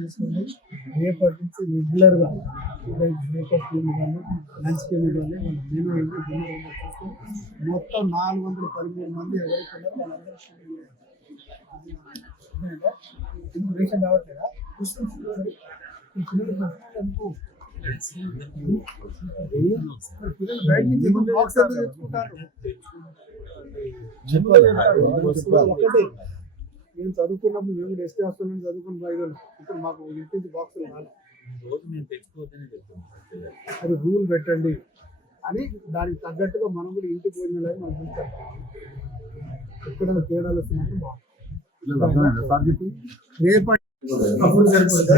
చేసుకోండి. రేపటి నుంచి రెగ్యులర్గా బ్రేక్ఫాస్ట్ ఇవ్వాలి, లంచ్ ఇవ్వాలి, వాళ్ళ మెనూ ఏంటి డిన్నర్ చూస్తే మొత్తం 413 మంది ఎవరైతే ఉన్నారో వాళ్ళందరూ ఎందుకు రేషన్ రావట్లేదా? పిల్లలు బయట నుంచి బాక్స్ ఎందుకు తెచ్చుకుంటారు? ఒకటే మేము చదువుకున్నప్పుడు మేము కూడా ఎస్టీ హాస్టల్ నుంచి చదువుకుని బయలు ఇప్పుడు మాకు ఇంటి బాక్సులు రాలేదు. అది రూల్ పెట్టండి అని దానికి తగ్గట్టుగా మనం కూడా ఇంటి భోజనాలు మనం చూస్తాం. ఎక్కడైనా తేడాలు వస్తున్నప్పుడు బాగుంటుంది. రేపటి అప్పుడు సరిపోతుందా?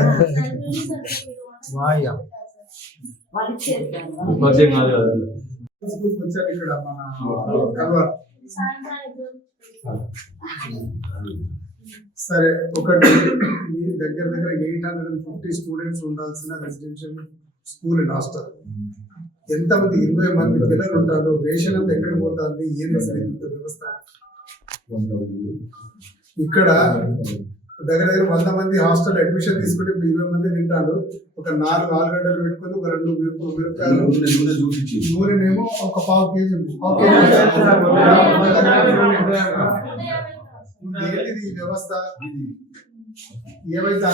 వచ్చారు ఇక్కడ మన సరే ఒకటి దగ్గర 850 స్టూడెంట్స్ ఉండాల్సిన రెసిడెన్షియల్ స్కూల్ అండ్ హాస్టల్. ఎంతమంది 20 మంది పిల్లలు ఉంటారు. రేషన్ అంతా ఎక్కడ పోతుంది? ఏంది అసలు వ్యవస్థ? ఇక్కడ దగ్గర 100 మంది హాస్టల్ అడ్మిషన్ తీసుకుంటే 20 మంది తింటాడు. ఒక 4 ఆలుగడ్డలు పెట్టుకొని ఒక 2 మిరపకాయలు నూనెనేమో ఒక పావు కేజీ ఏంటిది ఈ వ్యవస్థ? ఏమైతే